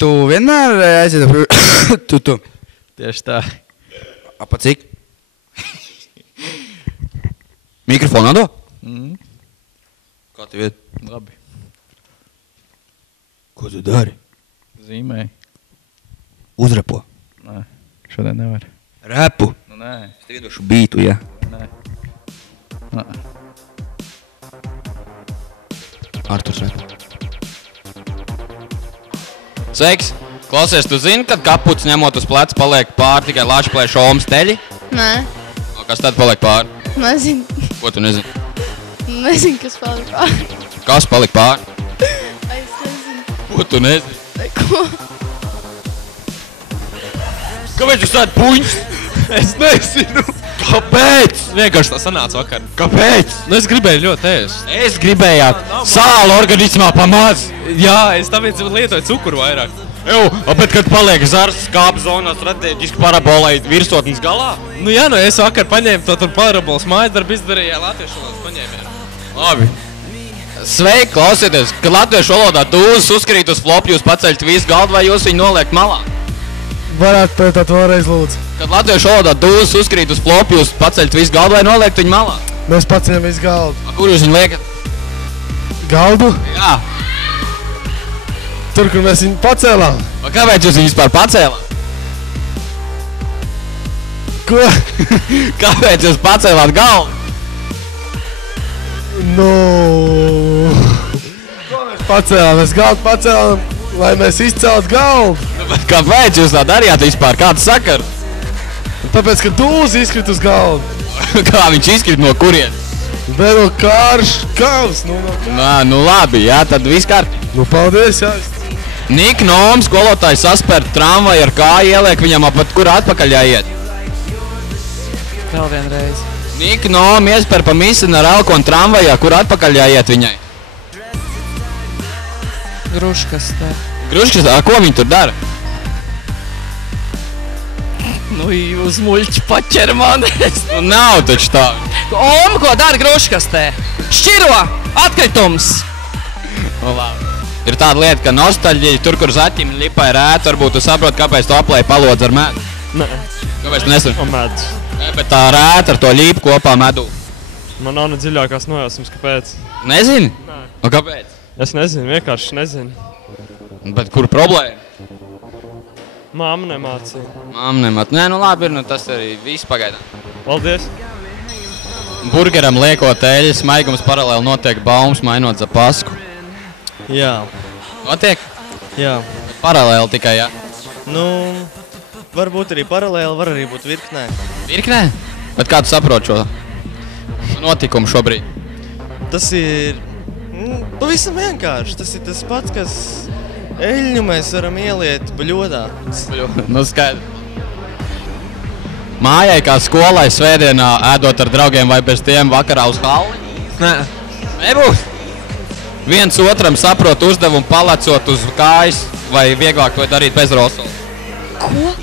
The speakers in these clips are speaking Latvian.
Tu vienmēr aiziet tu. Tieši tā. Pa cik? Mikrofonu atdo? Kā tev iet? Labi. Ko tu dari? Zīmēji. Uzrepo. Nē, šodien nevar. Repu. Nu, nē. Es tev iedošu bītu, ja? Nē. Arturs repu. Sveiks! Klausies, tu zini, kad kaputs ņemot uz pleca paliek pāri tikai lašplēšu omas teļi? Nē, Kas tad paliek pāri? nezinu. Ko tu nezini? Nezinu, kas palika pāri. Kas palika pāri? Es nezinu. Ko tu nezini? Neko. Kāpēc jūs tādi puņš? Es nezinu. Kāpēc? Vienkārši tā sanāca vakar. Kāpēc? Nu, es gribēju ļoti ēst. Es gribējāt sāla organismā pamaz. Jā, es tāpēc lietoju cukuru vairāk. Bet kad paliek zars skāp zonā strateģiski parabolai virsotnes galā? Nu jā, nu es vakar paņēmu to tur parabolas mājas darbu izdarīju latviešu valodas paņēmienu. Labi. Sveiki, klausieties, kad latviešu valodā dūzes uzkrīt uz flopju, jūs paceļat visu galdu vai jūs viņu noliekt malā? Varētu pētāt vēlreiz, lūdzu. Kad latviešu valodā dūzes uzkrīt uz flopju, jūs paceļat visu galdu vai noliekt viņu malā? Mēs paceļam visu galdu. Kur jūs viņu liekat? Galdu? Jā. Tur, kur mēs viņu pacēlām. Kāpēc jūs viņu vispār pacēlāt? Ko? Kāpēc jūs pacēlāt galvu? Nu... Ko mēs pacēlām? Mēs galdu pacēlām, lai mēs izcelt galdu. Kāpēc jūs tā darījāt vispār? Kāds sakar? Tāpēc, ka dūzi izkrit uz galdu. Kā viņš izkrit no kurienes? Vēl karš, kavs. Nu labi, jā, tad viss kārt. Nu, paldies, jā. Nika Noms, skolotājs saspēr tramvaju ar kāju, ieliek viņam kur atpakaļ jāiet. Vēl vienreiz. Nika Noms iespēr pa misinu ar elkonu tramvajā, kur atpakaļ jāiet viņai. Gruškastē. Gruškastē? Ko viņi tur dara? Nu, uz muļķi paķer mani. Nu, nav taču tā. Oma, ko dara gruškastē? Šķiro! Atkritums! Nu, labi. Ir tāda lieta, ka nostalģija, tur, kur zaķim lipa ir ēta, varbūt tu saproti, kāpēc tu aplēji palodzi ar medu. Nē. Kāpēc tu nesari? Un medus. Nē, bet tā rēta ar to līpu kopā medū. Man nav ne dziļākās nojausmas, kāpēc. Nezini? Nē. Un kāpēc? Es nezinu, vienkārši nezinu. Bet kur problēma? Māma nemācīja. Māma nemācīja. Nē, nu labi ir, nu tas arī viss pagaidām. Paldies. Burgeram liekot eļas, maigums paralēli notiek baumas, mainot zapasku. Jā. Notiek? Jā. Paralēli tikai, jā? Nu, varbūt arī paralēli, var arī būt virknē. Virknē? Bet kā tu saproti šo notikumu šobrīd? Tas ir pavisam vienkārši. Tas ir tas pats, kas eļņu mēs varam ieliet bļodā. Nu skaidrs. Mājai kā skolai svētdienā ēdot ar draugiem vai bez tiem vakarā uz halli? Nē. Nebūs? Viens otram saprot uzdevumu palecot uz kājas vai vieglāk to darīt bez rosola? Ko?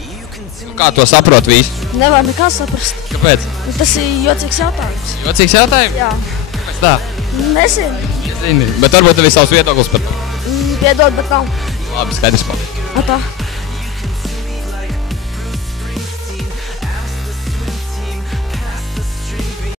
Kā to saprot visi? Nevar nekā saprast. Kāpēc? Tas ir jocīgs jautājums. Jocīgs jautājums? Jā. Kāpēc tā? Nezinu. Nezini. Bet varbūt tev ir savs viedoklis par to. Piedod, bet nav. Labi, skaidrs paldies. Atā.